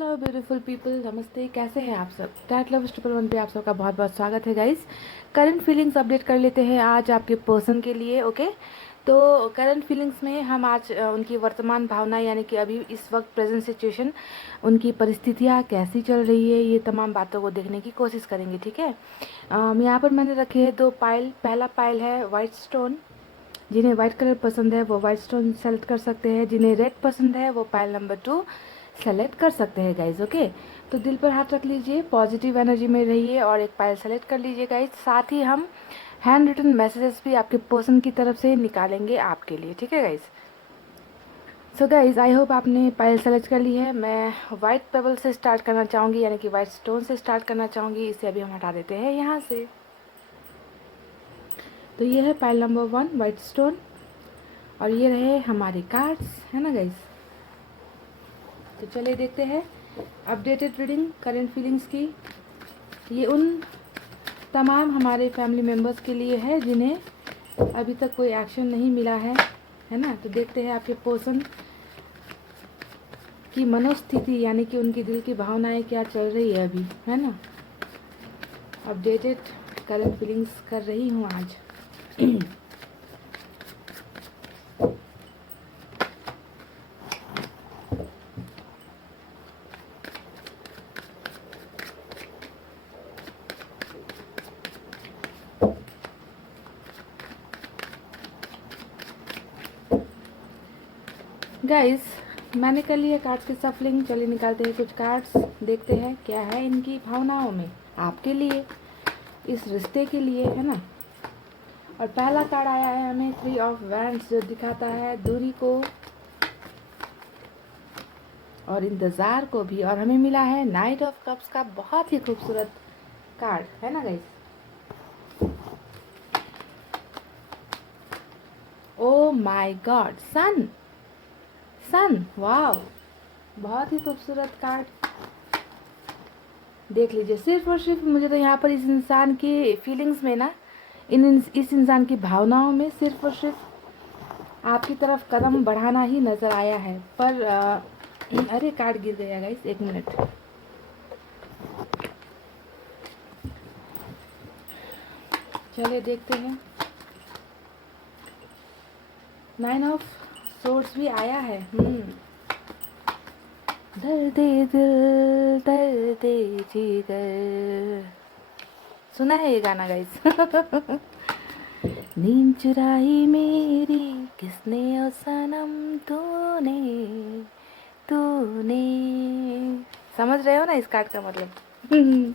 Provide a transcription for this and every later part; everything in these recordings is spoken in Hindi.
हेलो ब्यूटीफुल पीपल, नमस्ते। कैसे हैं आप सब? टैट लव ट्रिपल वन पे आप सबका बहुत बहुत स्वागत है गाइस। करंट फीलिंग्स अपडेट कर लेते हैं आज आपके पर्सन के लिए। ओके, तो करंट फीलिंग्स में हम आज उनकी वर्तमान भावना यानी कि अभी इस वक्त प्रेजेंट सिचुएशन, उनकी परिस्थितियाँ कैसी चल रही है, ये तमाम बातों को देखने की कोशिश करेंगे। ठीक है, यहाँ पर मैंने रखे हैं 2 पाइल। पहला पाइल है वाइट स्टोन। जिन्हें वाइट कलर पसंद है वो वाइट स्टोन सेलेक्ट कर सकते हैं, जिन्हें रेड पसंद है वो पाइल नंबर 2 सेलेक्ट कर सकते हैं गाइज। ओके, तो दिल पर हाथ रख लीजिए, पॉजिटिव एनर्जी में रहिए और एक पाइल सेलेक्ट कर लीजिए गाइज। साथ ही हम हैंड रिटन मैसेजेस भी आपके पर्सन की तरफ से निकालेंगे आपके लिए। ठीक है guys. So guys, I hope आपने पाइल सेलेक्ट कर ली है। मैं वाइट पेबल से स्टार्ट करना चाहूँगी, यानी कि वाइट स्टोन से स्टार्ट करना चाहूँगी। इसे अभी हम हटा देते हैं यहाँ से। तो ये है पाइल नंबर 1 वाइट स्टोन, और ये रहे हमारे कार्ड्स, है ना गाइज। तो चलिए देखते हैं अपडेटेड रीडिंग करंट फीलिंग्स की। ये उन तमाम हमारे फैमिली मेम्बर्स के लिए है जिन्हें अभी तक कोई एक्शन नहीं मिला है ना। तो देखते हैं आपके पर्सन की मनोस्थिति यानी कि उनकी दिल की भावनाएं क्या चल रही है अभी, है ना। अपडेटेड करंट फीलिंग्स कर रही हूँ आज। गाइस, मैंने कर लिया कार्ड्स की सफलिंग। चलिए निकालते हैं कुछ कार्ड्स, देखते हैं क्या है इनकी भावनाओं में आपके लिए, इस रिश्ते के लिए, है ना। और पहला कार्ड आया है हमें 3 ऑफ वैंड्स, जो दिखाता है दूरी को और इंतज़ार को भी। और हमें मिला है नाइट ऑफ कप्स का बहुत ही खूबसूरत कार्ड, है ना गाइस। ओ माय गॉड, सन। वाव, बहुत ही खूबसूरत कार्ड। देख लीजिए, सिर्फ और सिर्फ मुझे तो यहाँ पर इस इंसान की फीलिंग्स में ना, इस इंसान की भावनाओं में सिर्फ और सिर्फ आपकी तरफ कदम बढ़ाना ही नज़र आया है। पर अरे कार्ड गिर गया गाइस, 1 मिनट। चलिए देखते हैं। 9 ऑफ सोर्ड्स भी आया है। दर्दे दिल दर्दे जिगर, सुना है ये गाना गाइस। नींद चुराई मेरी किसने ओ सनम, तूने समझ रहे हो ना इस कार्ड का मतलब।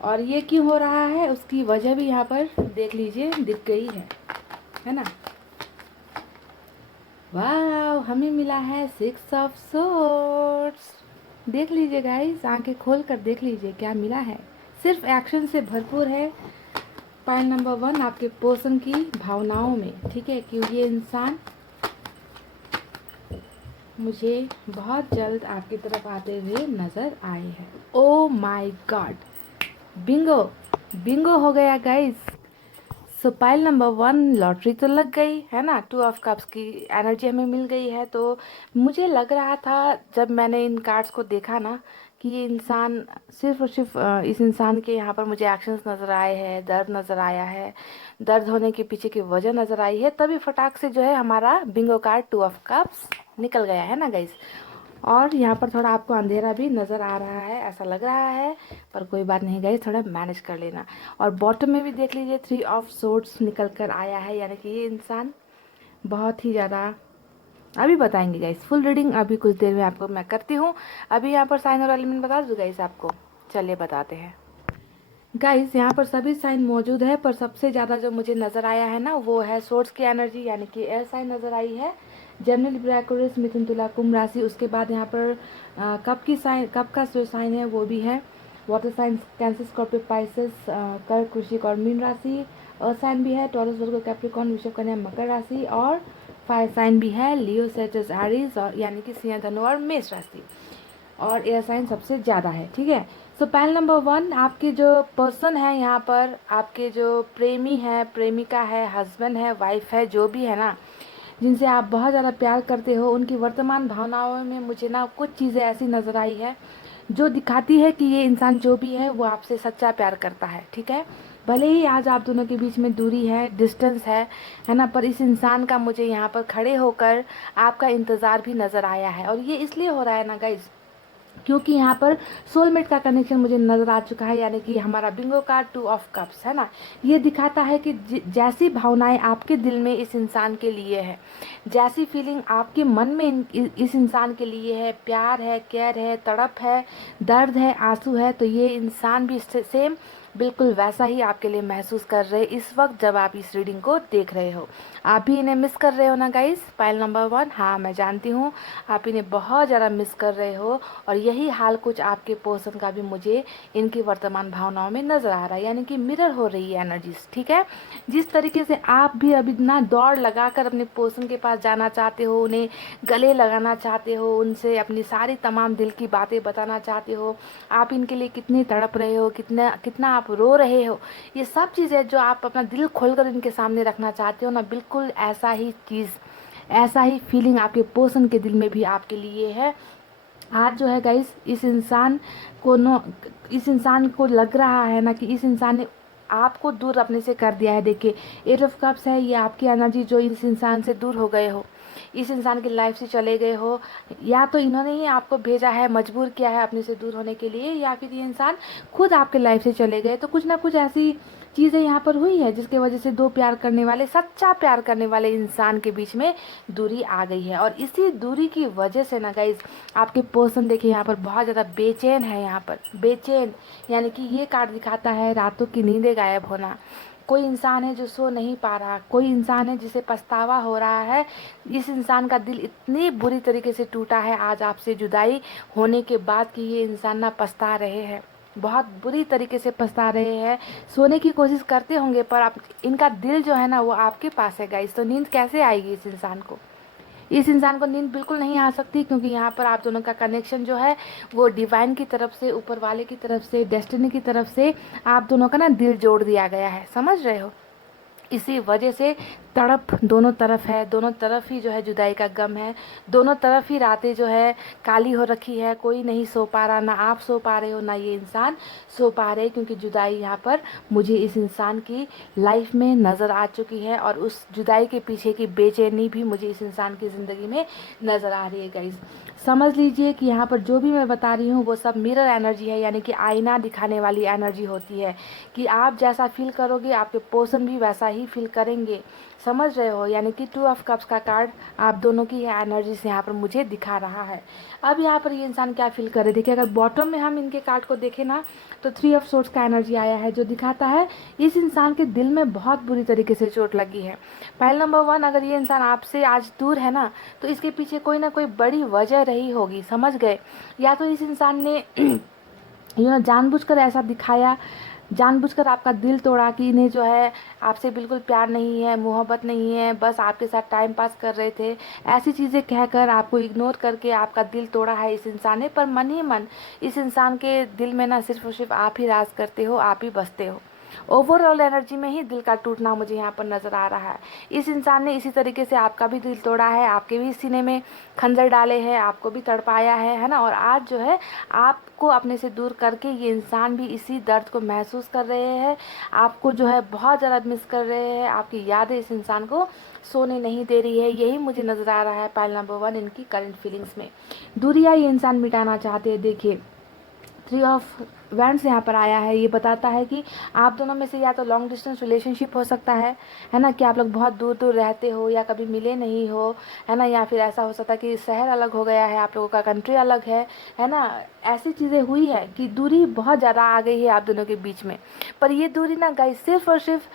और ये क्यों हो रहा है उसकी वजह भी यहाँ पर देख लीजिए, दिख गई है ना। वाह, हमें मिला है 6 ऑफ सोर्ड्स। देख लीजिए गाइस, आंखें खोल कर देख लीजिए क्या मिला है। सिर्फ एक्शन से भरपूर है पाइल नंबर 1 आपके पर्सन की भावनाओं में। ठीक है, कि ये इंसान मुझे बहुत जल्द आपकी तरफ आते हुए नजर आए हैं। ओ माय गॉड, बिंगो हो गया गाइस। सो पाइल नंबर 1 लॉटरी तो लग गई, है ना। 2 ऑफ कप्स की एनर्जी हमें मिल गई है। तो मुझे लग रहा था जब मैंने इन कार्ड्स को देखा ना, कि ये इंसान सिर्फ और सिर्फ इस इंसान के यहाँ पर मुझे एक्शंस नज़र आए हैं, दर्द नज़र आया है, दर्द होने के पीछे की वजह नज़र आई है। तभी फटाक से जो है हमारा बिंगो कार्ड 2 ऑफ कप्स निकल गया, है ना गाइस। और यहाँ पर थोड़ा आपको अंधेरा भी नज़र आ रहा है, ऐसा लग रहा है, पर कोई बात नहीं गाइस, थोड़ा मैनेज कर लेना। और बॉटम में भी देख लीजिए 3 ऑफ सोर्ड्स निकल कर आया है, यानी कि ये इंसान बहुत ही ज़्यादा, अभी बताएंगे गाइस। फुल रीडिंग अभी कुछ देर में आपको मैं करती हूँ। अभी यहाँ पर साइन और एलिमेंट बता दूँ गाइस आपको, चलिए बताते हैं गाइस। यहाँ पर सभी साइन मौजूद है, पर सबसे ज़्यादा जो मुझे नज़र आया है ना, वो है सोर्स की एनर्जी, यानी कि एयर साइन नज़र आई है। जेमिनी, लिब्रा, एक्वेरियस, मिथुन, तुला, कुंभ राशि। उसके बाद यहाँ पर कप का जो साइन है वो भी है। Water sign Cancer, Scorpio, Pisces, कर्क, वृश्चिक और मीन राशि। अर्थ साइन भी है, टॉरस, वर्गो, कैप्रिकॉर्न, वृषभ, कन्या, मकर राशि। और फायर साइन भी है, लियो, सेजिटेरियस, एरीज, और यानी कि सिंह, धनु और मेष राशि। और एयर साइन सबसे ज़्यादा है। ठीक है, सो पैनल नंबर 1 आपके जो पर्सन है, यहाँ पर आपके जो प्रेमी है, प्रेमिका है, हस्बैंड है, वाइफ है, जो भी है ना, जिनसे आप बहुत ज़्यादा प्यार करते हो, उनकी वर्तमान भावनाओं में मुझे ना कुछ चीज़ें ऐसी नज़र आई है जो दिखाती है कि ये इंसान जो भी है वो आपसे सच्चा प्यार करता है, ठीक है। भले ही आज आप दोनों के बीच में दूरी है, डिस्टेंस है ना, पर इस इंसान का मुझे यहाँ पर खड़े होकर आपका इंतज़ार भी नज़र आया है। और ये इसलिए हो रहा है ना गाइज, क्योंकि यहाँ पर सोलमेट का कनेक्शन मुझे नज़र आ चुका है, यानी कि हमारा बिंगो कार्ड 2 ऑफ कप्स है ना। ये दिखाता है कि जैसी भावनाएं आपके दिल में इस इंसान के लिए है, जैसी फीलिंग आपके मन में इस इंसान के लिए है, प्यार है, केयर है, तड़प है, दर्द है, आंसू है, तो ये इंसान भी सेम बिल्कुल वैसा ही आपके लिए महसूस कर रहे हैं इस वक्त जब आप इस रीडिंग को देख रहे हो। आप भी इन्हें मिस कर रहे हो ना गाइस, पाइल नंबर 1। हाँ, मैं जानती हूँ आप इन्हें बहुत ज़्यादा मिस कर रहे हो, और यही हाल कुछ आपके पर्सन का भी मुझे इनकी वर्तमान भावनाओं में नज़र आ रहा है, यानी कि मिरर हो रही है एनर्जीज, ठीक है। जिस तरीके से आप भी अभी ना दौड़ लगाकर अपने पर्सन के पास जाना चाहते हो, उन्हें गले लगाना चाहते हो, उनसे अपनी सारी तमाम दिल की बातें बताना चाहते हो, आप इनके लिए कितनी तड़प रहे हो, कितना कितना आप रो रहे हो, ये सब चीज़ें जो आप अपना दिल खोलकर इनके सामने रखना चाहते हो ना, बिल्कुल ऐसा ही चीज़, ऐसा ही फीलिंग आपके पर्सन के दिल में भी आपके लिए है। आज जो है गाइस, इस इंसान को लग रहा है ना कि इस इंसान ने आपको दूर अपने से कर दिया है। देखिए, 8 ऑफ कप्स है, ये आपकी एनर्जी जो इस इंसान से दूर हो गए हो, इस इंसान की लाइफ से चले गए हो, या तो इन्होंने ही आपको भेजा है, मजबूर किया है अपने से दूर होने के लिए, या फिर ये इंसान खुद आपके लाइफ से चले गए। तो कुछ ना कुछ ऐसी चीज़ें यहाँ पर हुई है जिसके वजह से दो प्यार करने वाले, सच्चा प्यार करने वाले इंसान के बीच में दूरी आ गई है। और इसी दूरी की वजह से ना गाइज, आपके पर्सन देखिए यहाँ पर बहुत ज़्यादा बेचैन है। यहाँ पर बेचैन यानी कि ये कार्ड दिखाता है रातों की नींदें गायब होना। कोई इंसान है जो सो नहीं पा रहा, कोई इंसान है जिसे पछतावा हो रहा है। इस इंसान का दिल इतनी बुरी तरीके से टूटा है आज आपसे जुदाई होने के बाद कि ये इंसान ना पछता रहे हैं, बहुत बुरी तरीके से पछता रहे हैं। सोने की कोशिश करते होंगे पर आप, इनका दिल जो है ना वो आपके पास है गाइस। तो नींद कैसे आएगी इस इंसान को? इस इंसान को नींद बिल्कुल नहीं आ सकती, क्योंकि यहाँ पर आप दोनों का कनेक्शन जो है वो डिवाइन की तरफ से, ऊपर वाले की तरफ से, डेस्टिनी की तरफ से आप दोनों का ना दिल जोड़ दिया गया है, समझ रहे हो। इसी वजह से तड़प दोनों तरफ है, दोनों तरफ ही जो है जुदाई का गम है, दोनों तरफ ही रातें जो है काली हो रखी है। कोई नहीं सो पा रहा, ना आप सो पा रहे हो, ना ये इंसान सो पा रहे, क्योंकि जुदाई यहाँ पर मुझे इस इंसान की लाइफ में नज़र आ चुकी है, और उस जुदाई के पीछे की बेचैनी भी मुझे इस इंसान की ज़िंदगी में नज़र आ रही है गाइस। समझ लीजिए कि यहाँ पर जो भी मैं बता रही हूँ वो सब मिरर एनर्जी है, यानी कि आईना दिखाने वाली एनर्जी होती है, कि आप जैसा फील करोगे आपके पर्सन भी वैसा ही फील करेंगे, समझ रहे हो। यानी कि 2 ऑफ कप्स का कार्ड आप दोनों की एनर्जी से यहाँ पर मुझे दिखा रहा है। अब यहाँ पर ये इंसान क्या फील करे, देखिए अगर बॉटम में हम इनके कार्ड को देखें ना, तो 3 ऑफ सोर्ड्स का एनर्जी आया है, जो दिखाता है इस इंसान के दिल में बहुत बुरी तरीके से चोट लगी है। पहल नंबर 1, अगर ये इंसान आपसे आज दूर है ना, तो इसके पीछे कोई ना कोई बड़ी वजह रही होगी, समझ गए। या तो इस इंसान ने जानबूझकर ऐसा दिखाया, जानबूझकर आपका दिल तोड़ा कि इन्हें जो है आपसे बिल्कुल प्यार नहीं है, मोहब्बत नहीं है, बस आपके साथ टाइम पास कर रहे थे, ऐसी चीज़ें कहकर आपको इग्नोर करके आपका दिल तोड़ा है इस इंसान ने। पर मन ही मन इस इंसान के दिल में ना सिर्फ और सिर्फ आप ही राज करते हो, आप ही बसते हो। ओवरऑल एनर्जी में ही दिल का टूटना मुझे यहाँ पर नज़र आ रहा है। इस इंसान ने इसी तरीके से आपका भी दिल तोड़ा है, आपके भी सीने में खंजर डाले हैं, आपको भी तड़पाया है ना। और आज जो है आपको अपने से दूर करके ये इंसान भी इसी दर्द को महसूस कर रहे हैं, आपको जो है बहुत ज़्यादा मिस कर रहे हैं। आपकी यादें इस इंसान को सोने नहीं दे रही है, यही मुझे नज़र आ रहा है पाइल नंबर 1 इनकी करंट फीलिंग्स में। दूरियाँ ये इंसान मिटाना चाहते हैं। देखिए 3 ऑफ वैंड्स यहाँ पर आया है, ये बताता है कि आप दोनों में से या तो लॉन्ग डिस्टेंस रिलेशनशिप हो सकता है ना, कि आप लोग बहुत दूर दूर रहते हो या कभी मिले नहीं हो, है ना। या फिर ऐसा हो सकता है कि शहर अलग हो गया है, आप लोगों का कंट्री अलग है ना। ऐसी चीज़ें हुई है कि दूरी बहुत ज़्यादा आ गई है आप दोनों के बीच में। पर ये दूरी ना गाइस सिर्फ और सिर्फ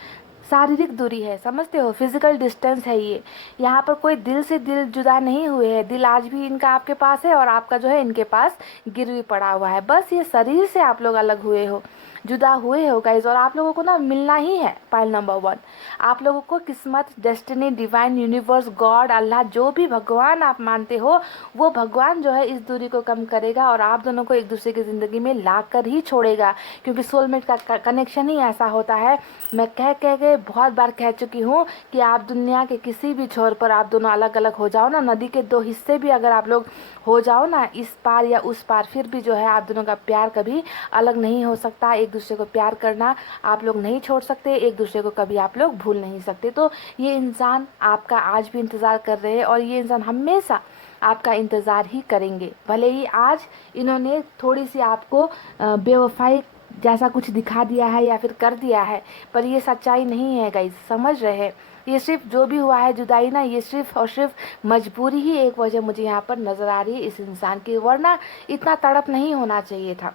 शारीरिक दूरी है, समझते हो, फिजिकल डिस्टेंस है ये। यहाँ पर कोई दिल से दिल जुदा नहीं हुए हैं, दिल आज भी इनका आपके पास है और आपका जो है इनके पास गिरवी पड़ा हुआ है, बस ये शरीर से आप लोग अलग हुए हो। जुदा हुए हो गाइज, और आप लोगों को ना मिलना ही है। पाइल नंबर 1, आप लोगों को किस्मत, डेस्टिनी, डिवाइन, यूनिवर्स, गॉड, अल्लाह, जो भी भगवान आप मानते हो, वो भगवान जो है इस दूरी को कम करेगा और आप दोनों को एक दूसरे की ज़िंदगी में ला कर ही छोड़ेगा, क्योंकि सोलमेट का कनेक्शन ही ऐसा होता है। मैं कह कह के बहुत बार कह चुकी हूँ कि आप दुनिया के किसी भी छोर पर आप दोनों अलग अलग हो जाओ ना, नदी के 2 हिस्से भी अगर आप लोग हो जाओ ना, इस पार या उस पार, फिर भी जो है आप दोनों का प्यार कभी अलग नहीं हो सकता। एक दूसरे को प्यार करना आप लोग नहीं छोड़ सकते, एक दूसरे को कभी आप लोग भूल नहीं सकते। तो ये इंसान आपका आज भी इंतज़ार कर रहे हैं और ये इंसान हमेशा आपका इंतज़ार ही करेंगे। भले ही आज इन्होंने थोड़ी सी आपको बेवफाई जैसा कुछ दिखा दिया है या फिर कर दिया है, पर ये सच्चाई नहीं है गाइस, समझ रहे हैं। ये सिर्फ जो भी हुआ है जुदाई ना, ये सिर्फ और सिर्फ मजबूरी ही एक वजह मुझे यहाँ पर नज़र आ रही है इस इंसान की, वरना इतना तड़प नहीं होना चाहिए था।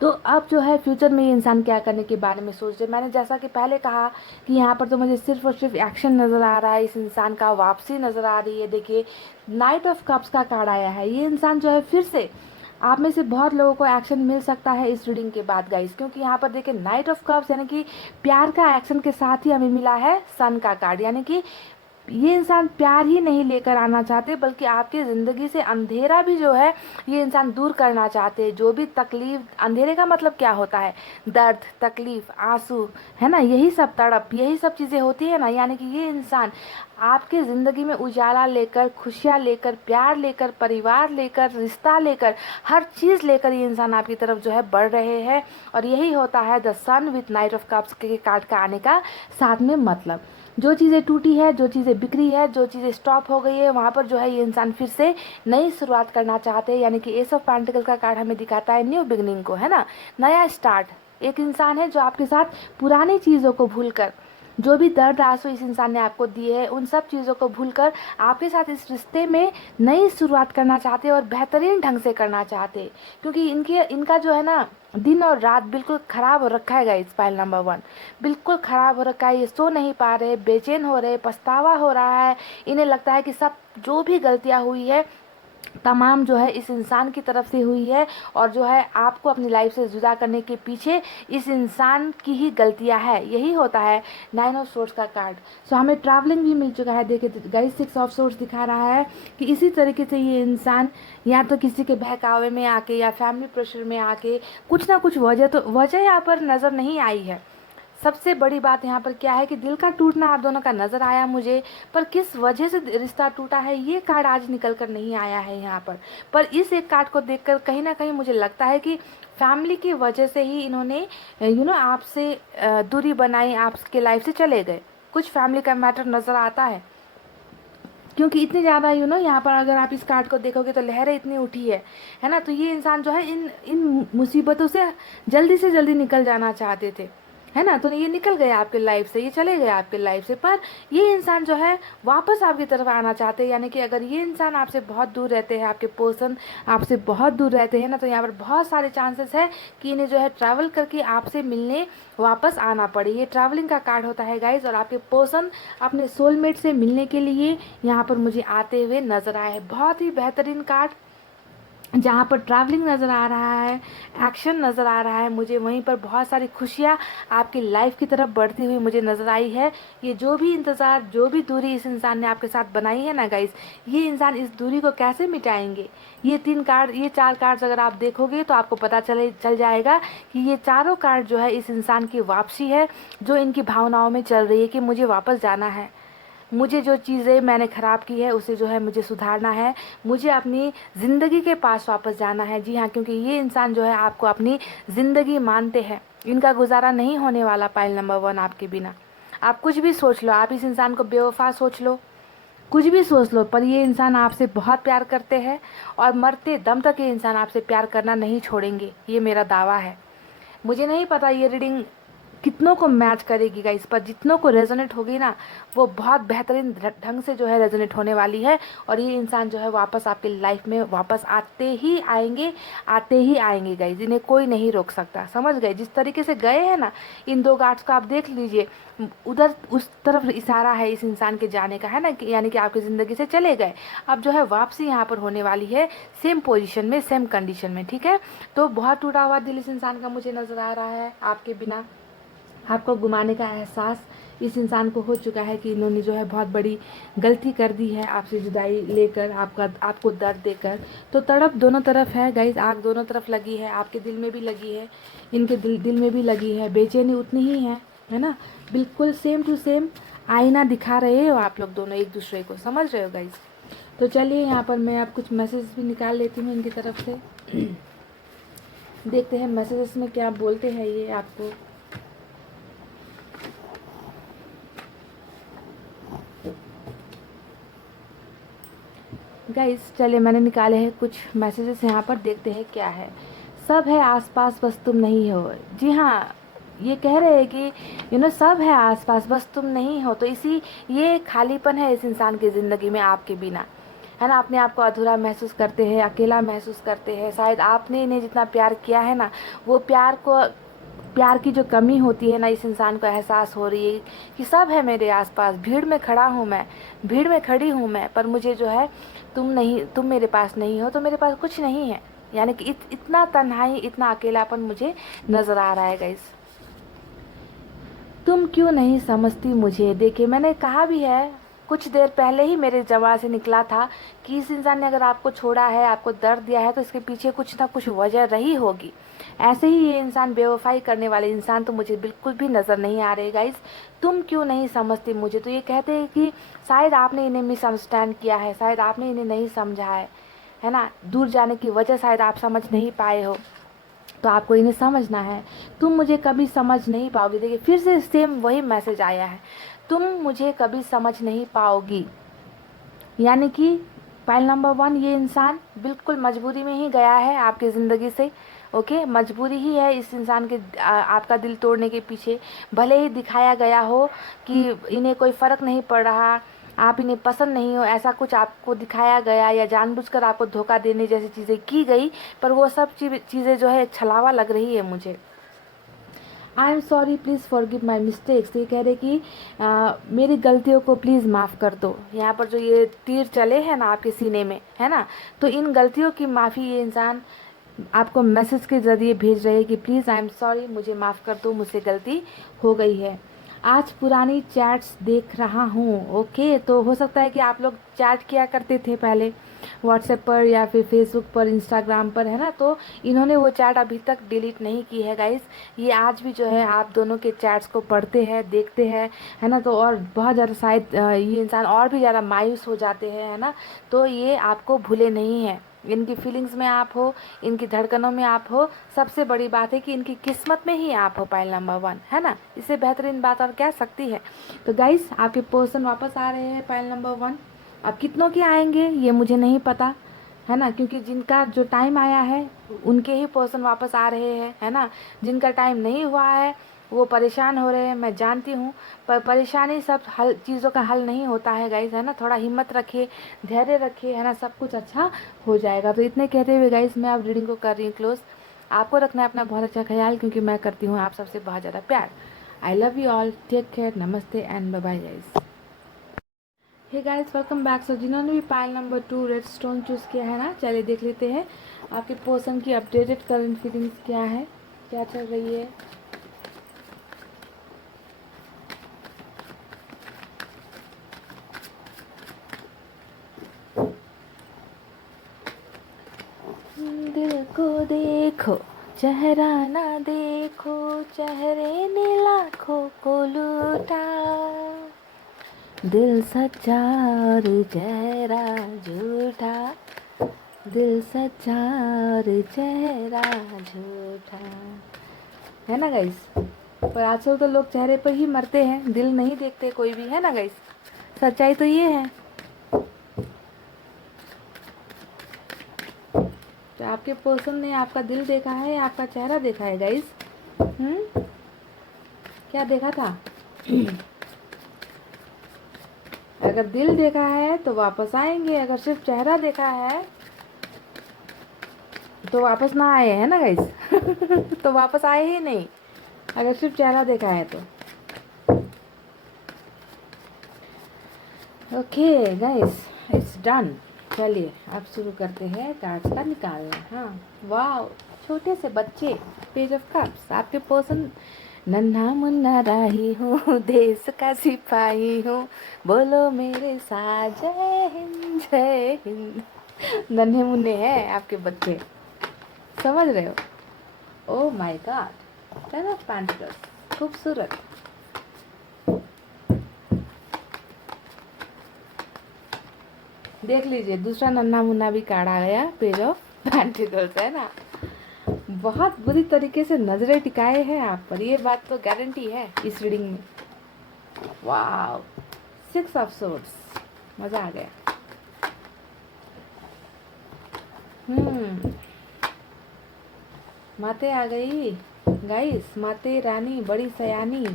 तो अब जो है फ्यूचर में ये इंसान क्या करने के बारे में सोच रहे। मैंने जैसा कि पहले कहा कि यहाँ पर तो मुझे सिर्फ और सिर्फ एक्शन नज़र आ रहा है, इस इंसान का वापसी नज़र आ रही है। देखिए नाइट ऑफ कप्स का कार्ड आया है, ये इंसान जो है फिर से, आप में से बहुत लोगों को एक्शन मिल सकता है इस रीडिंग के बाद गाइस, क्योंकि यहाँ पर देखिए नाइट ऑफ कप्स यानी कि प्यार का एक्शन के साथ ही हमें मिला है सन का कार्ड, यानी कि ये इंसान प्यार ही नहीं लेकर आना चाहते, बल्कि आपकी ज़िंदगी से अंधेरा भी जो है ये इंसान दूर करना चाहते। जो भी तकलीफ, अंधेरे का मतलब क्या होता है, दर्द, तकलीफ, आंसू, है ना, यही सब तड़प, यही सब चीज़ें होती है ना। यानी कि ये इंसान आपके ज़िंदगी में उजाला लेकर, खुशियाँ लेकर, प्यार लेकर, परिवार लेकर, रिश्ता लेकर, हर चीज़ लेकर ये इंसान आपकी तरफ जो है बढ़ रहे हैं। और यही होता है the sun with knight of cups के कार्ड का आने का साथ में मतलब। जो चीज़ें टूटी है, जो चीज़ें बिखरी है, जो चीज़ें स्टॉप हो गई है, वहाँ पर जो है ये इंसान फिर से नई शुरुआत करना चाहते हैं। यानी कि एस ऑफ पेंटिकल का कार्ड हमें दिखाता है न्यू बिगनिंग को, है ना, नया स्टार्ट। एक इंसान है जो आपके साथ पुरानी चीज़ों को भूलकर, जो भी दर्द आंसू इस इंसान ने आपको दिए हैं, उन सब चीज़ों को भूलकर आपके साथ इस रिश्ते में नई शुरुआत करना चाहते हैं और बेहतरीन ढंग से करना चाहते हैं, क्योंकि इनका जो है ना दिन और रात बिल्कुल ख़राब हो रखा है गाइस। फाइल नंबर 1 बिल्कुल ख़राब हो रखा है, ये सो नहीं पा रहे, बेचैन हो रहे, पछतावा हो रहा है। इन्हें लगता है कि सब जो भी गलतियाँ हुई है तमाम जो है इस इंसान की तरफ से हुई है, और जो है आपको अपनी लाइफ से जुदा करने के पीछे इस इंसान की ही गलतियां है। यही होता है 9 ऑफ सोर्स का कार्ड। सो हमें ट्रैवलिंग भी मिल चुका है। देखिए गाइस 6 ऑफ सोर्स दिखा रहा है कि इसी तरीके से ये इंसान या तो किसी के बहकावे में आके या फैमिली प्रेशर में आके कुछ ना कुछ वजह यहाँ पर नज़र नहीं आई है। सबसे बड़ी बात यहाँ पर क्या है कि दिल का टूटना आप दोनों का नज़र आया मुझे, पर किस वजह से रिश्ता टूटा है ये कार्ड आज निकल कर नहीं आया है यहाँ पर इस एक कार्ड को देखकर कहीं ना कहीं मुझे लगता है कि फैमिली की वजह से ही इन्होंने आपसे दूरी बनाई, आपके लाइफ से चले गए। कुछ फैमिली का मैटर नज़र आता है, क्योंकि इतनी ज़्यादा यहाँ पर अगर आप इस कार्ड को देखोगे तो लहरें इतनी उठी है ना। तो ये इंसान जो है इन मुसीबतों से जल्दी निकल जाना चाहते थे, है ना। तो ये निकल गए आपके लाइफ से, ये चले गए आपके लाइफ से, पर ये इंसान जो है वापस आपकी तरफ आना चाहते हैं। यानी कि अगर ये इंसान आपसे बहुत दूर रहते हैं, आपके पर्सन आपसे बहुत दूर रहते हैं ना, तो यहाँ पर बहुत सारे चांसेस है कि इन्हें जो है ट्रैवल करके आपसे मिलने वापस आना पड़े। ये ट्रैवलिंग का कार्ड होता है गाइज, और आपके पर्सन अपने सोलमेट से मिलने के लिए यहाँ पर मुझे आते हुए नजर आए हैं। बहुत ही बेहतरीन कार्ड, जहाँ पर ट्रैवलिंग नज़र आ रहा है, एक्शन नज़र आ रहा है मुझे, वहीं पर बहुत सारी खुशियाँ आपकी लाइफ की तरफ बढ़ती हुई मुझे नज़र आई है। ये जो भी इंतज़ार, जो भी दूरी इस इंसान ने आपके साथ बनाई है ना गाइस, ये इंसान इस दूरी को कैसे मिटाएंगे। ये 4 कार्ड्स अगर आप देखोगे तो आपको पता चल जाएगा कि ये चारों कार्ड जो है इस इंसान की वापसी है, जो इनकी भावनाओं में चल रही है कि मुझे वापस जाना है, मुझे जो चीज़ें मैंने ख़राब की है उसे जो है मुझे सुधारना है, मुझे अपनी ज़िंदगी के पास वापस जाना है। जी हाँ, क्योंकि ये इंसान जो है आपको अपनी ज़िंदगी मानते हैं, इनका गुजारा नहीं होने वाला पाइल नंबर 1 आपके बिना। आप कुछ भी सोच लो, आप इस इंसान को बेवफा सोच लो, कुछ भी सोच लो, पर ये इंसान आपसे बहुत प्यार करते हैं और मरते दम तक ये इंसान आपसे प्यार करना नहीं छोड़ेंगे, ये मेरा दावा है। मुझे नहीं पता ये रीडिंग कितनों को मैच करेगी गाइस, पर जितनों को रेजोनेट होगी ना वो बहुत बेहतरीन ढंग से जो है रेजोनेट होने वाली है। और ये इंसान जो है वापस आपके लाइफ में वापस आते ही आएंगे, आते ही आएंगे गाइस, इन्हें कोई नहीं रोक सकता। समझ गए? जिस तरीके से गए हैं ना इन दो गार्ड्स को, आप देख लीजिए उधर उस तरफ इशारा है इस इंसान के जाने का, है ना, यानी कि आपकी ज़िंदगी से चले गए। अब जो है वापसी यहाँ पर होने वाली है, सेम पोजीशन में, सेम कंडीशन में, ठीक है। तो बहुत टूटा हुआ दिल इस इंसान का मुझे नज़र आ रहा है। आपके बिना आपको गुमाने का एहसास इस इंसान को हो चुका है कि इन्होंने जो है बहुत बड़ी गलती कर दी है आपसे जुदाई लेकर, आपको दर्द देकर। तो तड़प दोनों तरफ है गाइस, आग दोनों तरफ लगी है, आपके दिल में भी लगी है, इनके दिल में भी लगी है, बेचैनी उतनी ही है ना। बिल्कुल सेम टू सेम आईना दिखा रहे हो आप लोग दोनों एक दूसरे को, समझ रहे हो गाइस। तो चलिए यहाँ पर मैं अब कुछ मैसेज भी निकाल लेती हूँ इनकी तरफ से। देखते हैं मैसेजेस में क्या बोलते हैं ये आपको। गाइस चलिए मैंने निकाले हैं कुछ मैसेजेस यहाँ पर, देखते हैं क्या है। सब है आसपास बस तुम नहीं हो। जी हाँ, ये कह रहे हैं कि सब है आसपास बस तुम नहीं हो। तो इसी ये खालीपन है इस इंसान की ज़िंदगी में आपके बिना, है ना। अपने आप को अधूरा महसूस करते हैं, अकेला महसूस करते हैं। शायद आपने इन्हें जितना प्यार किया है ना, वो प्यार की जो कमी होती है ना, इस इंसान को एहसास हो रही है कि सब है मेरे आसपास, भीड़ में खड़ा हूँ मैं, भीड़ में खड़ी हूँ मैं, पर मुझे जो है तुम मेरे पास नहीं हो, तो मेरे पास कुछ नहीं है। यानी कि इतना तन्हाई, इतना अकेलापन मुझे नज़र आ रहा है गाइस। तुम क्यों नहीं समझती मुझे। देखिए मैंने कहा भी है, कुछ देर पहले ही मेरे जबान से निकला था कि इस इंसान ने अगर आपको छोड़ा है, आपको दर्द दिया है, तो इसके पीछे कुछ ना कुछ वजह रही होगी। ऐसे ही ये इंसान, बेवफाई करने वाले इंसान तो मुझे बिल्कुल भी नज़र नहीं आ रहे गाइस। तुम क्यों नहीं समझती मुझे, तो ये कहते हैं कि शायद आपने इन्हें मिसअंडरस्टैंड किया है, शायद आपने इन्हें नहीं समझा है ना। दूर जाने की वजह शायद आप समझ नहीं पाए हो, तो आपको इन्हें समझना है। तुम मुझे कभी समझ नहीं पाओगे। देखिए फिर से सेम वही मैसेज आया है, तुम मुझे कभी समझ नहीं पाओगी। यानी कि फाइल नंबर 1, ये इंसान बिल्कुल मजबूरी में ही गया है आपकी ज़िंदगी से। ओके, मजबूरी ही है इस इंसान के आपका दिल तोड़ने के पीछे। भले ही दिखाया गया हो कि इन्हें कोई फ़र्क नहीं पड़ रहा, आप इन्हें पसंद नहीं हो, ऐसा कुछ आपको दिखाया गया या जानबूझकर आपको धोखा देने जैसी चीज़ें की गई, पर वो सब चीज़ें जो है छलावा लग रही है मुझे। I am sorry please forgive my mistakes. ये कह रहे कि मेरी गलतियों को प्लीज़ माफ़ कर दो। यहाँ पर जो ये तीर चले हैं ना आपके सीने में, है ना, तो इन गलतियों की माफ़ी ये इंसान आपको मैसेज के ज़रिए भेज रहे हैं कि प्लीज़ आई एम सॉरी, मुझे माफ़ कर दो, मुझसे गलती हो गई है। आज पुरानी चैट्स देख रहा हूँ। ओके, तो हो सकता है कि आप लोग चैट किया करते थे पहले व्हाट्सएप पर या फिर फेसबुक पर, इंस्टाग्राम पर, है ना। तो इन्होंने वो चैट अभी तक डिलीट नहीं की है गाइस। ये आज भी जो है आप दोनों के चैट्स को पढ़ते हैं, देखते हैं, है ना। तो और बहुत ज़्यादा शायद ये इंसान और भी ज़्यादा मायूस हो जाते हैं, है ना। तो ये आपको भूले नहीं हैं, इनकी फीलिंग्स में आप हो, इनकी धड़कनों में आप हो। सबसे बड़ी बात है कि इनकी किस्मत में ही आप हो, पाइल नंबर 1, है ना। इससे बेहतरीन बात और क्या सकती है। तो गाइस आपके पर्सन वापस आ रहे हैं, पाइल नंबर 1। अब कितनों के आएंगे ये मुझे नहीं पता, है ना, क्योंकि जिनका जो टाइम आया है उनके ही पर्सन वापस आ रहे हैं, है ना। जिनका टाइम नहीं हुआ है वो परेशान हो रहे हैं, मैं जानती हूँ, पर परेशानी सब चीज़ों का हल नहीं होता है गाइस, है ना। थोड़ा हिम्मत रखिए, धैर्य रखिए, है ना, सब कुछ अच्छा हो जाएगा। तो इतने कहते हुए गाइस मैं अब रीडिंग को कर रही हूँ क्लोज। आपको रखना है अपना बहुत अच्छा ख्याल, क्योंकि मैं करती हूँ आप सबसे बहुत ज़्यादा प्यार। I love you all, take care, नमस्ते and bye bye guys. Hey guys welcome back. So जिन्होंने भी pile number 2 red stone choose किया है ना, चलिए देख लेते हैं आपके पर्सन की अपडेटेड करंट फीलिंग्स क्या है, क्या चल रही है। दिल को देखो चेहरा ना देखो, चेहरे ने लाखों को लूटा, दिल सच्चा और चेहरा झूठा, दिल सच्चा और चेहरा झूठा, है ना गाइस। पर आजकल तो लोग चेहरे पर ही मरते हैं, दिल नहीं देखते कोई भी, है ना गाइस। सच्चाई तो ये है। तो आपके पर्सन ने आपका दिल देखा है, आपका चेहरा देखा है गाइस। क्या देखा था? अगर दिल देखा है तो वापस आएंगे, अगर सिर्फ चेहरा देखा है तो वापस ना आए, है ना गाइस? तो वापस आए ही नहीं अगर सिर्फ चेहरा देखा है तो। Okay guys, it's done. चलिए अब शुरू करते हैं कार्ड्स का निकालना। हाँ, वाह, छोटे से बच्चे, पेज ऑफ कप्स, आपके पर्सन। नन्हा मुन्ना राही हूँ, देश का सिपाही हूँ, बोलो मेरे साथ जय हिंद जय हिंद। नन्हे मुन्ने हैं आपके बच्चे, समझ रहे हो? Oh my God, ten of pentacles, खूबसूरत। देख लीजिए, दूसरा नन्हा मुन्ना भी कार्ड आ गया, पेज ऑफ पेंटिकल्स, है ना? बहुत बुरी तरीके से नजरें टिकाए हैं आप पर, ये बात तो गारंटी है इस रीडिंग में। वाह, सिक्स ऑफ सोर्ड्स, मजा आ गया। माते आ गई गाइस, माते रानी बड़ी सयानी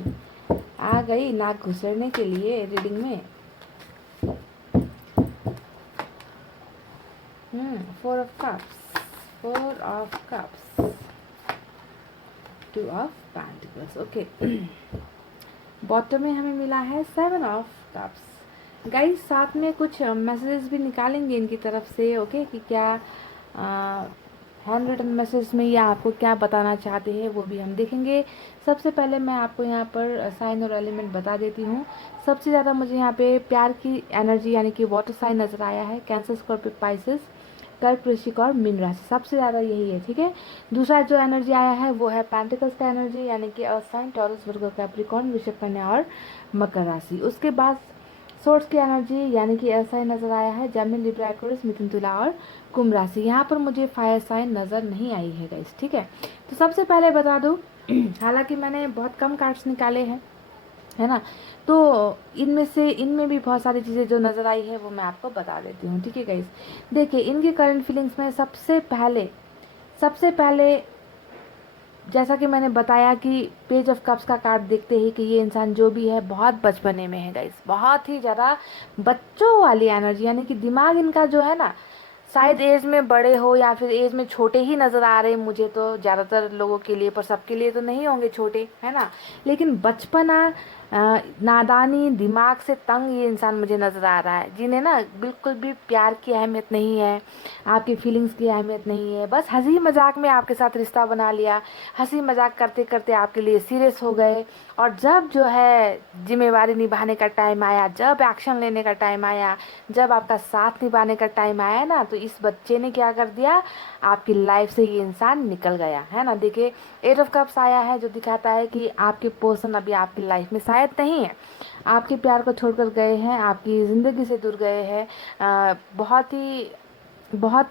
आ गई नाक घुसड़ने के लिए रीडिंग में। Four of cups, four of cups, two of pentacles. Okay, bottom में हमें मिला है सेवन ऑफ कप्स। गाइस साथ में कुछ मैसेजेस भी निकालेंगे इनकी तरफ से, ओके, कि क्या हैंड रिटन मैसेज में या आपको क्या बताना चाहते हैं वो भी हम देखेंगे। सबसे पहले मैं आपको यहाँ पर साइन और एलिमेंट बता देती हूँ। सबसे ज़्यादा मुझे यहाँ पे प्यार की एनर्जी यानी कि वाटर साइन नज़र आया है, कैंसर, स्कॉर्पियो, पाइसेस, कर्क, वृश्चिक और मीन राशि, सबसे ज़्यादा यही है, ठीक है। दूसरा जो एनर्जी आया है वो है पेंटिकल्स का एनर्जी यानी कि अर्थ साइन, टॉरस, वर्गो, कैप्रिकॉर्न, वृषभ, कन्या और मकर राशि। उसके बाद सोर्स की एनर्जी यानी कि एयर साइन नज़र आया है, जेमिनी, लिब्रा, एक्वेरियस, मिथुन, तुला और कुंभ राशि। यहाँ पर मुझे फायर साइन नज़र नहीं आई है गाइस, ठीक है। तो सबसे पहले बता दूँ, हालांकि मैंने बहुत कम कार्ड्स निकाले हैं, है ना, तो इनमें भी बहुत सारी चीज़ें जो नज़र आई है वो मैं आपको बता देती हूँ, ठीक है गाइस। देखिए, इनके करंट फीलिंग्स में सबसे पहले जैसा कि मैंने बताया कि पेज ऑफ कप्स का कार्ड देखते ही कि ये इंसान जो भी है बहुत बचपने में है गाइस, बहुत ही ज़्यादा बच्चों वाली एनर्जी, यानी कि दिमाग इनका जो है ना, शायद एज में बड़े हो या फिर एज में छोटे ही नज़र आ रहे हैं मुझे तो, ज़्यादातर लोगों के लिए, पर सबके लिए तो नहीं होंगे छोटे, है ना। लेकिन बचपना, नादानी, दिमाग से तंग ये इंसान मुझे नज़र आ रहा है, जिन्हें ना बिल्कुल भी प्यार की अहमियत नहीं है, आपकी फीलिंग्स की अहमियत नहीं है। बस हंसी मजाक में आपके साथ रिश्ता बना लिया, हंसी मजाक करते करते आपके लिए सीरियस हो गए, और जब जो है जिम्मेवारी निभाने का टाइम आया, जब एक्शन लेने का टाइम आया, जब आपका साथ निभाने का टाइम आया ना, तो इस बच्चे ने क्या कर दिया, आपकी लाइफ से ये इंसान निकल गया, है ना। देखिए, एट ऑफ कप्स आया है जो दिखाता है कि आपके पर्सन अभी आपकी लाइफ में शायद नहीं है, आपके प्यार को छोड़कर गए हैं, आपकी ज़िंदगी से दूर गए हैं, बहुत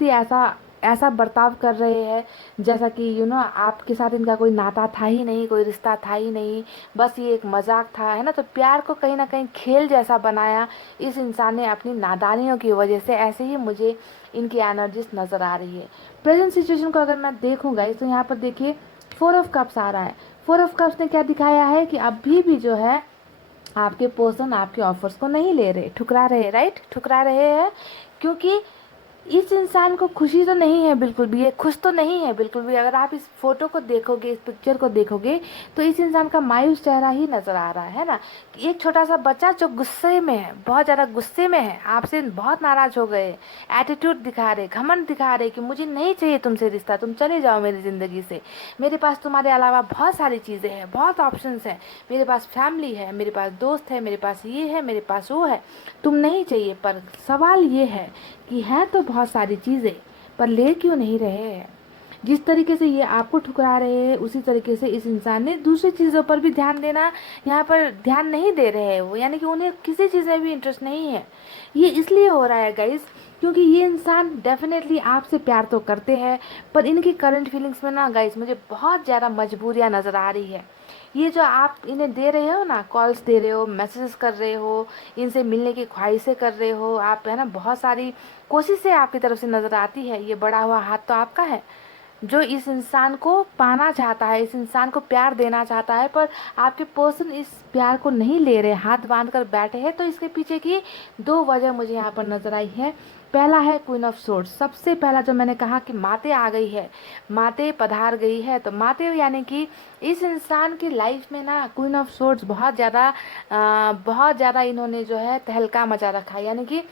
ही ऐसा बर्ताव कर रहे हैं जैसा कि आपके साथ इनका कोई नाता था ही नहीं, कोई रिश्ता था ही नहीं, बस ये एक मजाक था, है ना। तो प्यार को कहीं ना कहीं खेल जैसा बनाया इस इंसान ने अपनी नादानियों की वजह से। ऐसे ही मुझे इनकी एनर्जीज नज़र आ रही है। प्रेजेंट सिचुएशन को अगर मैं देखूंगा तो यहाँ पर देखिए, फोर ऑफ कप्स आ रहा है। फोर ऑफ कप्स ने क्या दिखाया है कि अभी भी जो है आपके पर्सन आपके ऑफर्स को नहीं ले रहे, ठुकरा रहे, राइट, ठुकरा रहे हैं, क्योंकि इस इंसान को खुशी तो नहीं है बिल्कुल भी, ये खुश तो नहीं है बिल्कुल भी। अगर आप इस फोटो को देखोगे, इस पिक्चर को देखोगे, तो इस इंसान का मायूस चेहरा ही नजर आ रहा है ना। एक छोटा सा बच्चा जो गुस्से में है, बहुत ज़्यादा गुस्से में है, आपसे बहुत नाराज हो गए, एटीट्यूड दिखा रहे, घमंड दिखा रहे कि मुझे नहीं चाहिए तुमसे रिश्ता, तुम चले जाओ मेरी ज़िंदगी से, मेरे पास तुम्हारे अलावा बहुत सारी चीज़ें हैं, बहुत ऑप्शंस हैं, मेरे पास फैमिली है, मेरे पास दोस्त है, मेरे पास ये है, मेरे पास वो है, तुम नहीं चाहिए। पर सवाल ये है कि है तो बहुत सारी चीज़ें, पर ले क्यों नहीं रहे हैं। जिस तरीके से ये आपको ठुकरा रहे हैं उसी तरीके से इस इंसान ने दूसरी चीज़ों पर भी ध्यान देना, यहाँ पर ध्यान नहीं दे रहे हैं वो, यानी कि उन्हें किसी चीज़ में भी इंटरेस्ट नहीं है। ये इसलिए हो रहा है गाइस क्योंकि ये इंसान डेफिनेटली आपसे प्यार तो करते हैं, पर इनकी करंट फीलिंग्स में ना गाइस मुझे बहुत ज़्यादा मजबूरियाँ नज़र आ रही है। ये जो आप इन्हें दे रहे हो ना, कॉल्स दे रहे हो, मैसेजेस कर रहे हो, इनसे मिलने की ख्वाहिशें कर रहे हो आप, है ना, बहुत सारी कोशिशें आपकी तरफ से नज़र आती है, ये बढ़ा हुआ हाथ तो आपका है, जो इस इंसान को पाना चाहता है, इस इंसान को प्यार देना चाहता है, पर आपके पर्सन इस प्यार को नहीं ले रहे, हाथ बांध कर बैठे हैं। तो इसके पीछे की दो वजह मुझे यहाँ पर नजर आई है। पहला है क्वीन ऑफ सोर्ड्स। सबसे पहला जो मैंने कहा कि माते आ गई है, माते पधार गई है, तो माते यानी कि इस इंसान की लाइफ में ना क्वीन ऑफ सोर्ड्स बहुत ज़्यादा इन्होंने जो है तहलका मचा रखा है। यानी कि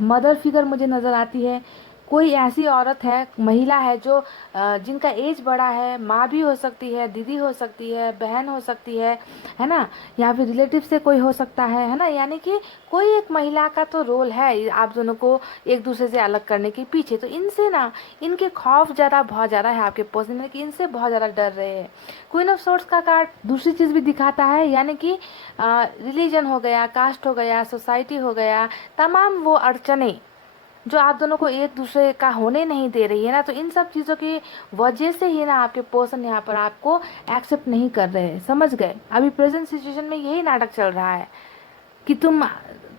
मदर फिगर मुझे नज़र आती है। कोई ऐसी औरत है, महिला है जो जिनका एज बड़ा है, माँ भी हो सकती है, दीदी हो सकती है, बहन हो सकती है ना, या फिर रिलेटिव से कोई हो सकता है ना। यानी कि कोई एक महिला का तो रोल है आप दोनों को एक दूसरे से अलग करने के पीछे। तो इनसे ना, इनके खौफ ज़्यादा बहुत ज़्यादा है आपके पर्सन में, कि इनसे बहुत ज़्यादा डर रहे हैं। क्वीन ऑफ सोर्ड्स का कार्ड दूसरी चीज़ भी दिखाता है, यानी कि रिलीजन हो गया, कास्ट हो गया, सोसाइटी हो गया, तमाम वो अड़चने जो आप दोनों को एक दूसरे का होने नहीं दे रही है ना, तो इन सब चीज़ों की वजह से ही ना आपके पर्सन यहाँ पर आपको एक्सेप्ट नहीं कर रहे हैं। समझ गए? अभी प्रेजेंट सिचुएशन में यही नाटक चल रहा है कि तुम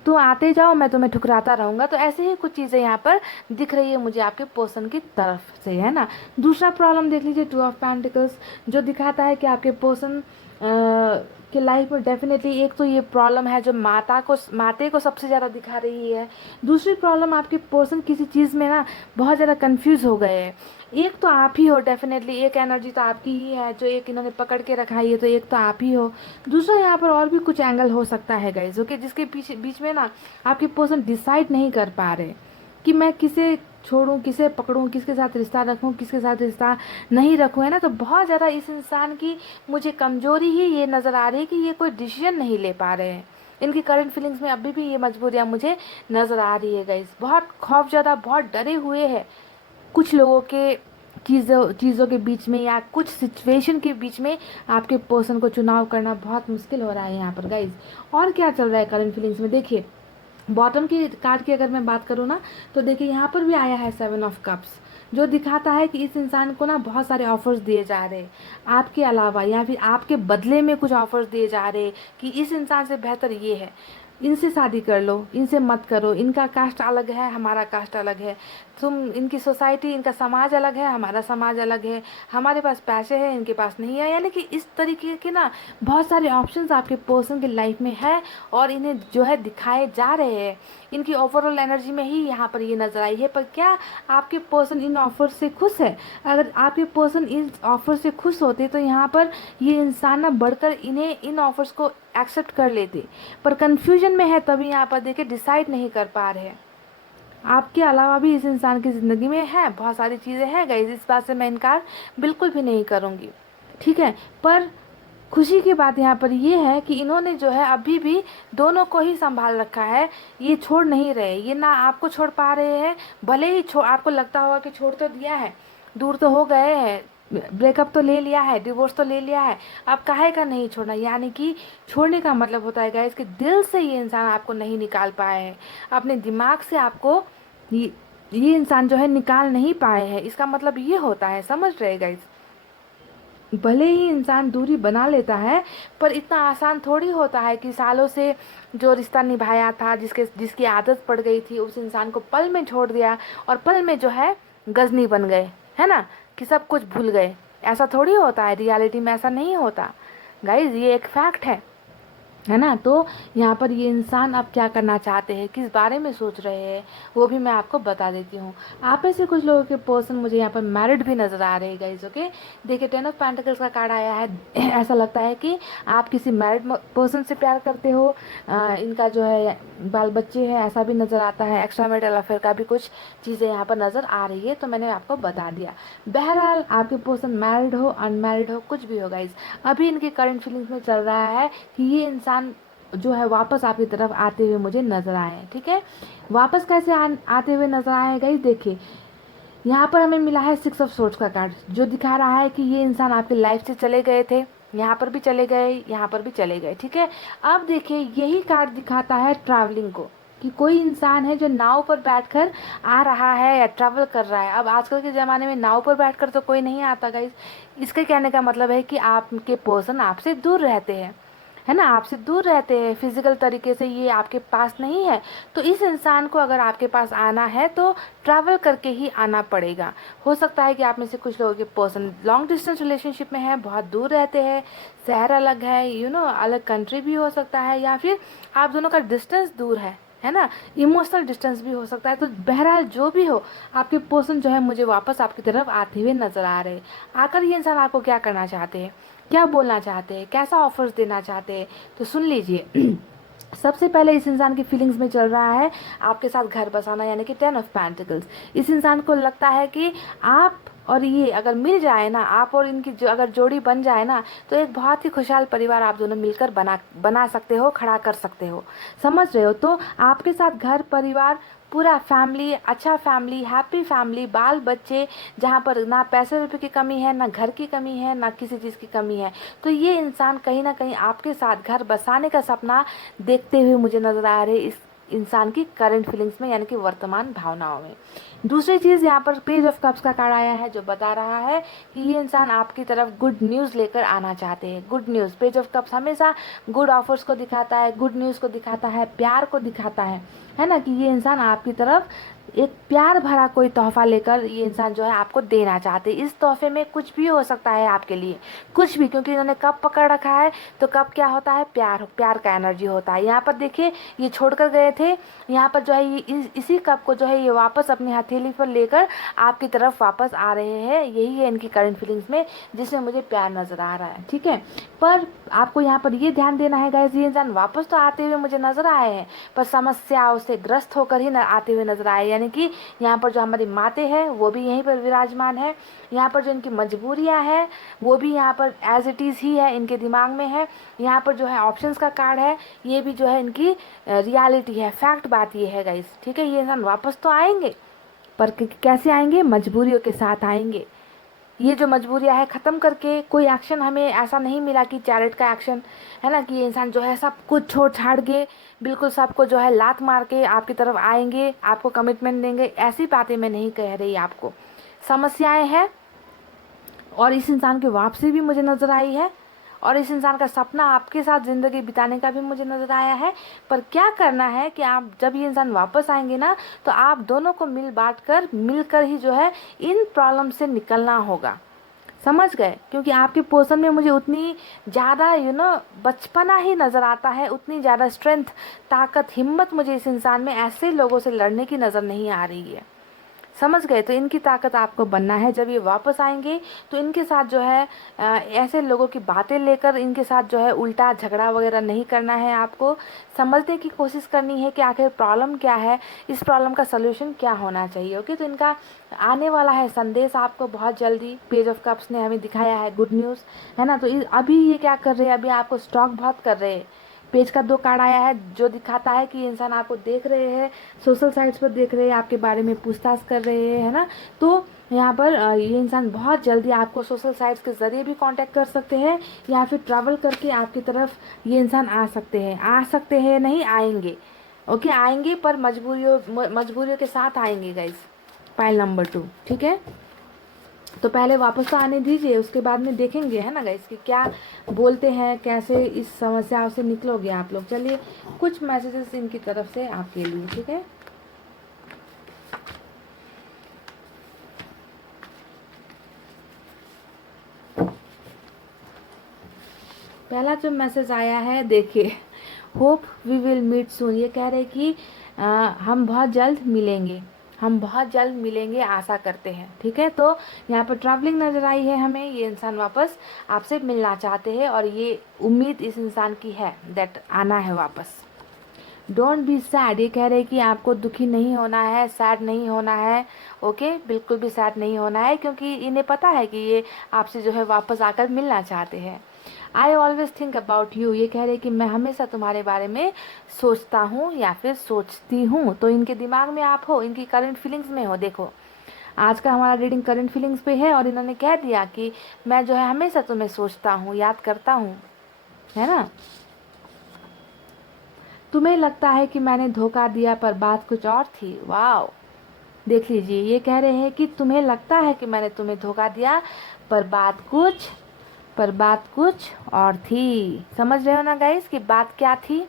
आते जाओ, मैं तुम्हें ठुकराता रहूंगा। तो ऐसे ही कुछ चीज़ें यहाँ पर दिख रही है मुझे आपके पर्सन की तरफ से, है ना। दूसरा प्रॉब्लम देख लीजिए, 2 ऑफ पेंटिकल्स, जो दिखाता है कि आपके पर्सन कि लाइफ में डेफिनेटली एक तो ये प्रॉब्लम है जो माते को सबसे ज़्यादा दिखा रही है। दूसरी प्रॉब्लम, आपके पर्सन किसी चीज़ में ना बहुत ज़्यादा कंफ्यूज हो गए हैं। एक तो आप ही हो, डेफिनेटली एक एनर्जी तो आपकी ही है जो एक इन्होंने पकड़ के रखा है, तो एक तो आप ही हो। दूसरा यहाँ पर और भी कुछ एंगल हो सकता है गाइज, ओके, जिसके बीच में ना आपके पर्सन डिसाइड नहीं कर पा रहे कि मैं किसे छोड़ूं, किसे पकड़ूं, किसके साथ रिश्ता रखूं, किसके साथ रिश्ता नहीं रखूं, है ना। तो बहुत ज़्यादा इस इंसान की मुझे कमजोरी ही ये नज़र आ रही है कि ये कोई डिसीजन नहीं ले पा रहे हैं। इनकी करंट फीलिंग्स में अभी भी ये मजबूरियाँ मुझे नज़र आ रही है गाइस। बहुत खौफ ज़्यादा, बहुत डरे हुए हैं कुछ लोगों के चीज़ों के बीच में, या कुछ सिचुएशन के बीच में आपके पर्सन को चुनाव करना बहुत मुश्किल हो रहा है यहाँ पर गाइज। और क्या चल रहा है करंट फीलिंग्स में, देखिए बॉटम की कार्ड की अगर मैं बात करूँ ना, तो देखिए यहाँ पर भी आया है 7 ऑफ कप्स, जो दिखाता है कि इस इंसान को ना बहुत सारे ऑफर्स दिए जा रहे हैं आपके अलावा, या फिर आपके बदले में कुछ ऑफर्स दिए जा रहे हैं कि इस इंसान से बेहतर ये है, इनसे शादी कर लो, इनसे मत करो, इनका कास्ट अलग है, हमारा कास्ट अलग है, इनकी सोसाइटी, इनका समाज अलग है, हमारा समाज अलग है, हमारे पास पैसे हैं, इनके पास नहीं है। यानी कि इस तरीके के ना बहुत सारे ऑप्शंस आपके पर्सन की लाइफ में है और इन्हें जो है दिखाए जा रहे हैं। इनकी ओवरऑल एनर्जी में ही यहाँ पर ये नज़र आई है। पर क्या आपके पर्सन इन ऑफर से खुश है? अगर आपके पर्सन इन ऑफर से खुश होते तो यहाँ पर ये इंसान ना बढ़कर इन ऑफर्स को एक्सेप्ट कर लेते, पर कंफ्यूजन में है, तभी यहाँ पर देखिए डिसाइड नहीं कर पा रहे हैं। आपके अलावा भी इस इंसान की ज़िंदगी में है बहुत सारी चीज़ें हैं गाइस, इस बात से मैं इनकार बिल्कुल भी नहीं करूँगी, ठीक है। पर खुशी की बात यहाँ पर ये है कि इन्होंने जो है अभी भी दोनों को ही संभाल रखा है, ये छोड़ नहीं रहे, ये ना आपको छोड़ पा रहे हैं। भले ही आपको लगता होगा कि छोड़ तो दिया है, दूर तो हो गए हैं, ब्रेकअप तो ले लिया है, डिवोर्स तो ले लिया है, अब काहे का नहीं छोड़ना। यानी कि छोड़ने का मतलब होता है गाइस कि दिल से ये इंसान आपको नहीं निकाल पाए हैं, अपने दिमाग से आपको ये इंसान जो है निकाल नहीं पाए हैं। इसका मतलब ये होता है, समझ रहे गाइस। भले ही इंसान दूरी बना लेता है, पर इतना आसान थोड़ी होता है कि सालों से जो रिश्ता निभाया था, जिसकी आदत पड़ गई थी, उस इंसान को पल में छोड़ दिया और पल में जो है गजनी बन गए, है ना, कि सब कुछ भूल गए। ऐसा थोड़ी होता है, रियलिटी में ऐसा नहीं होता गाइज, ये एक फैक्ट है ना। तो यहाँ पर ये इंसान अब क्या करना चाहते हैं, किस बारे में सोच रहे हैं, वो भी मैं आपको बता देती हूँ। आप में से कुछ लोगों के पर्सन मुझे यहाँ पर मैरिड भी नज़र आ रहे हैं गाइज, ओके। देखिए 10 ऑफ पेंटिकल्स का कार्ड आया है। ऐसा लगता है कि आप किसी मैरिड पर्सन से प्यार करते हो, इनका जो है बाल बच्चे हैं, ऐसा भी नज़र आता है। एक्स्ट्रा मैरिटल अफेयर का भी कुछ चीज़ें यहाँ पर नज़र आ रही है, तो मैंने आपको बता दिया। बहरहाल आपके पर्सन मैरिड हो, अनमैरिड हो, कुछ भी हो गाइज, अभी इनकी करंट फीलिंग्स में चल रहा है कि ये इंसान जो है वापस आपकी तरफ आते हुए मुझे नजर आए, ठीक है। वापस कैसे आते हुए नजर आए गाइस, देखिए यहाँ पर हमें मिला है 6 ऑफ सोर्ड्स का कार्ड, जो दिखा रहा है कि ये इंसान आपकी लाइफ से चले गए थे, यहाँ पर भी चले गए, यहाँ पर भी चले गए, ठीक है। अब देखिए यही कार्ड दिखाता है ट्रैवलिंग को, कि कोई इंसान है जो नाव पर बैठकर आ रहा है या ट्रैवल कर रहा है। अब आजकल के ज़माने में नाव पर बैठकर तो कोई नहीं आता गाइस। इसके कहने का मतलब है कि आपके पर्सन आपसे दूर रहते हैं, है ना, आपसे दूर रहते हैं फिजिकल तरीके से, ये आपके पास नहीं है। तो इस इंसान को अगर आपके पास आना है तो ट्रैवल करके ही आना पड़ेगा। हो सकता है कि आप में से कुछ लोगों के पर्सन लॉन्ग डिस्टेंस रिलेशनशिप में है, बहुत दूर रहते हैं, शहर अलग है, अलग कंट्री भी हो सकता है, या फिर आप दोनों का डिस्टेंस दूर है ना, इमोशनल डिस्टेंस भी हो सकता है। तो बहरहाल जो भी हो, आपके पर्सन जो है मुझे वापस आपकी तरफ आते हुए नजर आ रहे हैं। आकर ये इंसान आपको क्या करना चाहते हैं, क्या बोलना चाहते हैं, कैसा ऑफर्स देना चाहते हैं, तो सुन लीजिए। सबसे पहले इस इंसान की फीलिंग्स में चल रहा है आपके साथ घर बसाना, यानी कि 10 ऑफ पेंटिकल्स। इस इंसान को लगता है कि आप और ये अगर मिल जाए ना, आप और इनकी जो अगर जोड़ी बन जाए ना, तो एक बहुत ही खुशहाल परिवार आप दोनों मिलकर बना सकते हो, खड़ा कर सकते हो। समझ रहे हो? तो आपके साथ घर परिवार, पूरा फैमिली, अच्छा फैमिली, हैप्पी फैमिली, बाल बच्चे, जहाँ पर ना पैसे रुपए की कमी है, ना घर की कमी है, ना किसी चीज़ की कमी है। तो ये इंसान कहीं ना कहीं आपके साथ घर बसाने का सपना देखते हुए मुझे नज़र आ रहे इस इंसान की करंट फीलिंग्स में, यानी कि वर्तमान भावनाओं में। दूसरी चीज़, यहाँ पर पेज ऑफ कप्स का कार्ड आया है जो बता रहा है कि ये इंसान आपकी तरफ गुड न्यूज़ लेकर आना चाहते हैं। Good news, page of cups हमेशा गुड ऑफर्स को दिखाता है, गुड न्यूज़ को दिखाता है, प्यार को दिखाता है ना, कि ये इंसान आपकी तरफ एक प्यार भरा कोई तोहफा लेकर ये इंसान जो है आपको देना चाहते हैं। इस तोहफे में कुछ भी हो सकता है आपके लिए, कुछ भी, क्योंकि इन्होंने कप पकड़ रखा है। तो कप क्या होता है? प्यार, प्यार का एनर्जी होता है। यहाँ पर देखिए, ये छोड़कर गए थे, यहाँ पर जो है ये इसी कप को जो है ये वापस अपनी हथेली पर लेकर आपकी तरफ वापस आ रहे हैं। यही है इनकी करंट फीलिंग्स में, जिसमें मुझे प्यार नजर आ रहा है। ठीक है, पर आपको यहाँ पर ये ध्यान देना है गाइस, ये इंसान वापस तो आते हुए मुझे नजर आए हैं, पर समस्याओं से ग्रस्त होकर ही आते हुए नजर आए। यानी कि यहाँ पर जो हमारी माते हैं वो भी यहीं पर विराजमान है, यहाँ पर जो इनकी मजबूरियाँ हैं वो भी यहाँ पर एज इट इज़ ही है, इनके दिमाग में है। यहाँ पर जो है ऑप्शंस का कार्ड है, ये भी जो है इनकी रियलिटी है, फैक्ट बात ये है गाइस। ठीक है, ये इंसान वापस तो आएंगे, पर कैसे आएंगे? मजबूरियों के साथ आएंगे। ये जो मजबूरियां है ख़त्म करके, कोई एक्शन हमें ऐसा नहीं मिला कि चैरिट का एक्शन, है ना, कि ये इंसान जो है सब कुछ छोड़ छाड़ के बिल्कुल सबको जो है लात मार के आपकी तरफ आएंगे, आपको कमिटमेंट देंगे। ऐसी बातें मैं नहीं कह रही आपको। समस्याएं हैं, और इस इंसान की वापसी भी मुझे नज़र आई है, और इस इंसान का सपना आपके साथ ज़िंदगी बिताने का भी मुझे नज़र आया है। पर क्या करना है कि आप जब ये इंसान वापस आएंगे ना, तो आप दोनों को मिलकर ही जो है इन प्रॉब्लम से निकलना होगा। समझ गए? क्योंकि आपके पर्सन में मुझे उतनी ज़्यादा बचपना ही नज़र आता है, उतनी ज़्यादा स्ट्रेंथ, ताकत, हिम्मत मुझे इस इंसान में ऐसे लोगों से लड़ने की नज़र नहीं आ रही है। समझ गए? तो इनकी ताकत आपको बनना है। जब ये वापस आएंगे तो इनके साथ जो है ऐसे लोगों की बातें लेकर इनके साथ जो है उल्टा झगड़ा वगैरह नहीं करना है। आपको समझने की कोशिश करनी है कि आखिर प्रॉब्लम क्या है, इस प्रॉब्लम का सलूशन क्या होना चाहिए। ओके, तो इनका आने वाला है संदेश आपको बहुत जल्दी। पेज ऑफ कप्स ने हमें दिखाया है गुड न्यूज़, है ना। तो अभी ये क्या कर रहे हैं? अभी आपको स्टॉक बहुत कर रहे हैं। पेज का 2 कार्ड आया है जो दिखाता है कि इंसान आपको देख रहे हैं, सोशल साइट्स पर देख रहे हैं, आपके बारे में पूछताछ कर रहे हैं, है ना। तो यहाँ पर ये इंसान बहुत जल्दी आपको सोशल साइट्स के ज़रिए भी कांटेक्ट कर सकते हैं, या फिर ट्रैवल करके आपकी तरफ ये इंसान आ सकते हैं नहीं, आएंगे। ओके, आएंगे, पर मजबूरियों के साथ आएंगे गाइस। पाइल नंबर 2, ठीक है। तो पहले वापस तो आने दीजिए, उसके बाद में देखेंगे, है ना गाइस, कि क्या बोलते हैं, कैसे इस समस्याओं से निकलोगे आप लोग। चलिए, कुछ मैसेजेस इनकी तरफ से आपके लिए, ठीक है। पहला जो मैसेज आया है, देखिए, hope we will meet soon. ये कह रहे कि हम बहुत जल्द मिलेंगे, हम बहुत जल्द मिलेंगे, आशा करते हैं। ठीक है, तो यहाँ पर ट्रैवलिंग नज़र आई है हमें। ये इंसान वापस आपसे मिलना चाहते हैं, और ये उम्मीद इस इंसान की है दैट आना है वापस। डोंट बी सैड, ये कह रहे हैं कि आपको दुखी नहीं होना है, सैड नहीं होना है। ओके, बिल्कुल भी सैड नहीं होना है, क्योंकि इन्हें पता है कि ये आपसे जो है वापस आकर मिलना चाहते हैं। I always think about you, ये कह रहे कि मैं हमेशा तुम्हारे बारे में सोचता हूँ या फिर सोचती हूँ। तो इनके दिमाग में आप हो, इनकी करंट फीलिंग्स में हो। देखो, आज का हमारा रीडिंग करंट फीलिंग्स पे है, और इन्होंने कह दिया कि मैं जो है हमेशा तुम्हें सोचता हूँ, याद करता हूँ, है ना। तुम्हें लगता है कि मैंने धोखा दिया, पर बात कुछ और थी। वाह, देख लीजिए, ये कह रहे हैं कि तुम्हें लगता है कि मैंने तुम्हें धोखा दिया, पर पर बात कुछ और थी। समझ रहे हो ना गाइस कि बात क्या थी?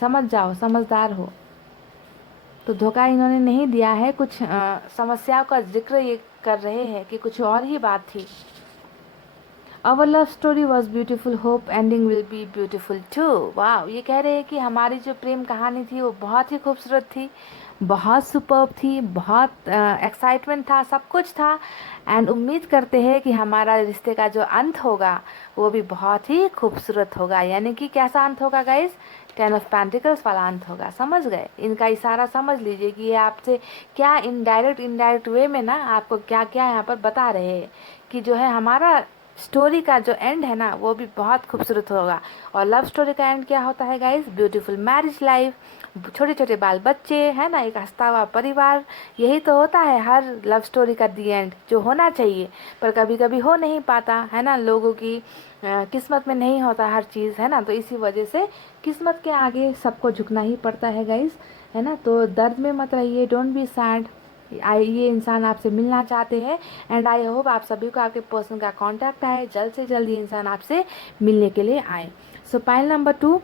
समझ जाओ, समझदार हो। तो धोखा इन्होंने नहीं दिया है, कुछ समस्याओं का जिक्र ये कर रहे हैं कि कुछ और ही बात थी। Our love story was beautiful, hope ending will be beautiful too. वाह, ये कह रहे हैं कि हमारी जो प्रेम कहानी थी वो बहुत ही खूबसूरत थी, बहुत सुपर्ब थी, बहुत एक्साइटमेंट था, सब कुछ था। एंड उम्मीद करते हैं कि हमारा रिश्ते का जो अंत होगा वो भी बहुत ही खूबसूरत होगा। यानी कि कैसा अंत होगा गाइस? 10 ऑफ पेंटिकल्स वाला अंत होगा। समझ गए? इनका इशारा समझ लीजिए कि ये आपसे क्या इनडायरेक्ट वे में ना आपको क्या क्या यहाँ पर बता रहे हैं कि जो है हमारा स्टोरी का जो एंड है ना वो भी बहुत खूबसूरत होगा। और लव स्टोरी का एंड क्या होता है गाइस? ब्यूटीफुल मैरिज लाइफ, छोटे छोटे बाल बच्चे, है ना, एक हंसता हुआ परिवार। यही तो होता है हर लव स्टोरी का दी एंड, जो होना चाहिए पर कभी कभी हो नहीं पाता, है ना। लोगों की किस्मत में नहीं होता हर चीज़, है ना। तो इसी वजह से किस्मत के आगे सबको झुकना ही पड़ता है गाइस, है ना। तो दर्द में मत रहिए, डोंट बी सैड। ये इंसान आपसे मिलना चाहते हैं एंड आई होप आप सभी को आपके पर्सन का कांटेक्ट आए, जल्द से जल्द ये इंसान आपसे मिलने के लिए आए। सो पाइल नंबर 2,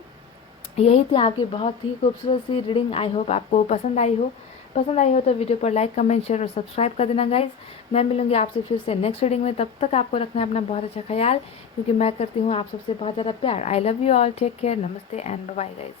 यही थी आपकी बहुत ही खूबसूरत सी रीडिंग। आई होप आपको पसंद आई हो। पसंद आई हो तो वीडियो पर लाइक, कमेंट, शेयर और सब्सक्राइब कर देना गाइज। मैं मिलूंगी आपसे फिर से नेक्स्ट रीडिंग में। तब तक आपको रखना है अपना बहुत अच्छा ख्याल, क्योंकि मैं करती हूँ आप सबसे बहुत ज़्यादा प्यार। I love you all, take care, नमस्ते एंड बाय गाइज।